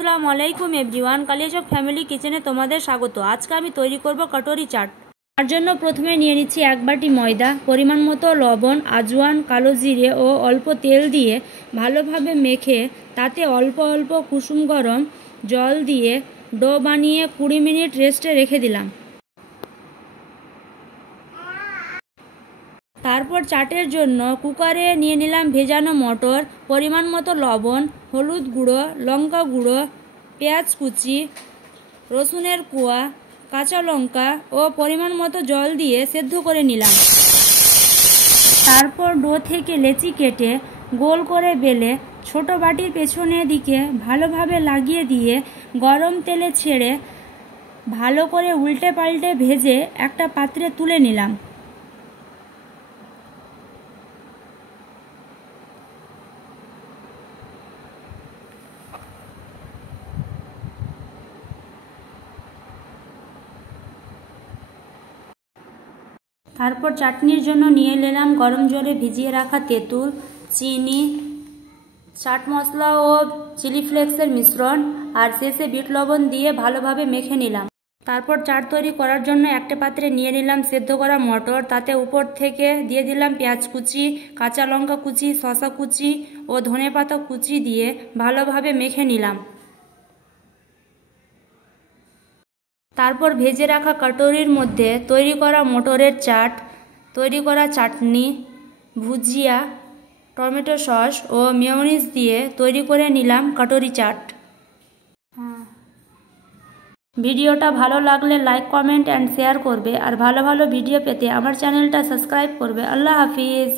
আসসালামু আলাইকুম everyone, Kaliachak family কিচেনে তোমাদের স্বাগত। আজকে আমি তৈরি করব কটরি চাট। তার জন্য প্রথমে নিয়ে নিচ্ছি 1 বাটি ময়দা, পরিমাণ মতো লবণ, আজওয়ান, কালো জিরে ও অল্প তেল দিয়ে ভালোভাবে মেখে তাতে অল্প অল্প কুসুম গরম জল দিয়ে ডো বানিয়ে 20 মিনিট রেস্টে রেখে দিলাম। তারপর চাটের জন্য কুকারে নিয়ে নিলাম ভেজানো মটর, পরিমাণ মতো লবণ, হলুদ গুঁড়ো, লঙ্কা গুঁড়ো, পেঁয়াজ কুচি, রসুনের কোয়া, কাঁচা লঙ্কা ও পরিমাণ মতো জল দিয়ে সেদ্ধ করে নিলাম। তারপর ডো থেকে লেচি কেটে গোল করে বেলে ছোট বাটির পেছনের দিকে ভালোভাবে লাগিয়ে দিয়ে গরম তেলে ছেড়ে ভালো করে উল্টে পাল্টে ভেজে একটা পাত্রে তুলে নিলাম। তারপর চাটনির জন্য নিয়ে নিলাম গরম জলে ভিজিয়ে রাখা তেঁতুল, চিনি, চাট মশলা ও চিলি ফ্লেক্সের মিশ্রণ আর শেষে বিট লবণ দিয়ে ভালোভাবে মেখে নিলাম। তারপর চাট তৈরি করার জন্য একটা পাত্রে নিয়ে নিলাম সেদ্ধ করা মটর, তাতে উপর থেকে দিয়ে দিলাম পেঁয়াজ কুচি, কাঁচা লঙ্কা কুচি, শসা কুচি ও ধনেপাতা কুচি দিয়ে ভালোভাবে মেখে নিলাম। তারপর ভেজে রাখা কটরির মধ্যে তৈরি করা মটরের চাট, তৈরি করা চাটনি, ভুজিয়া, টমেটো সস ও মেয়োনিজ দিয়ে তৈরি করে নিলাম কটরি চাট। ভিডিওটা ভালো লাগলে লাইক, কমেন্ট অ্যান্ড শেয়ার করবে আর ভালো ভালো ভিডিও পেতে আমার চ্যানেলটা সাবস্ক্রাইব করবে। আল্লাহ হাফিজ।